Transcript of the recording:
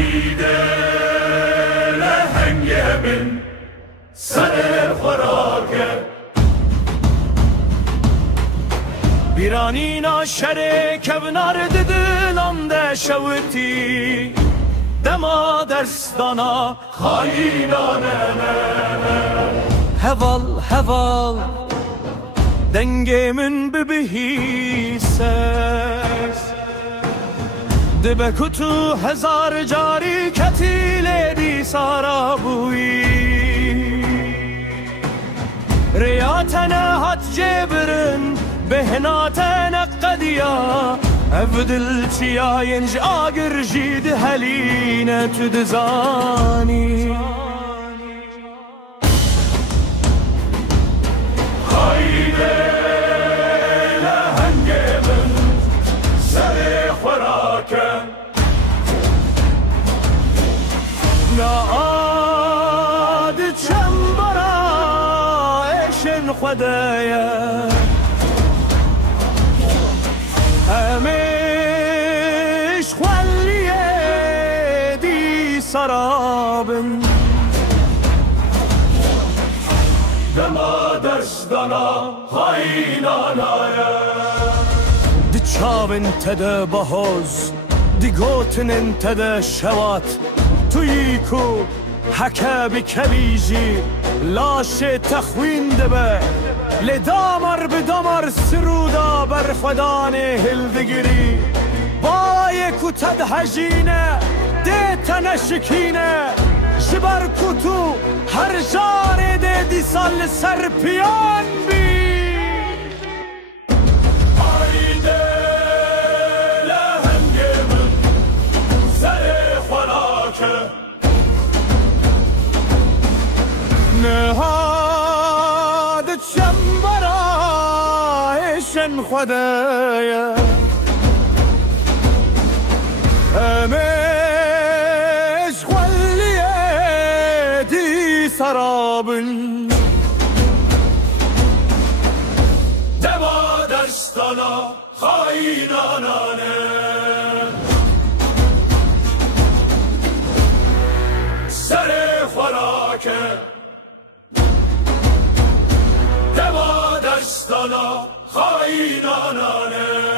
خرید لهنگ من سر خوراکه بیرانینا شرک بنارد دلانده شوتی دما دستانا خاینانه هوال هوال دنگ من ببهیسس دبه کتو هزار جاری کتیل بی سارا بوی ریاتنا هات جبرن بهناتنا قدیا افدل چیا ینج آگر جید هلینه تدزانی خایده لهنگ من سر خوراکه نعاد چنبرا ایشن خدایه همیش خلیه دی سرابن دما دستانا خاینانایه دی چاون تده بهوز دی گوتنن تده شوات تویی کو حکه بی کلیجی لاش تخوین دبه لدامر بدمر سرودا بر خدان هلدگیری بای کتد هجینه دیتن شکینه جبر کتو هر جار ده دی سال سر پیان بی آیده لهنگ من سر خوراکه نهاد چنبرایشن خدایه همیش خلیه دی سرابن دما دستانا خاینانانه سر خوراکه دما دستانا خاینانانه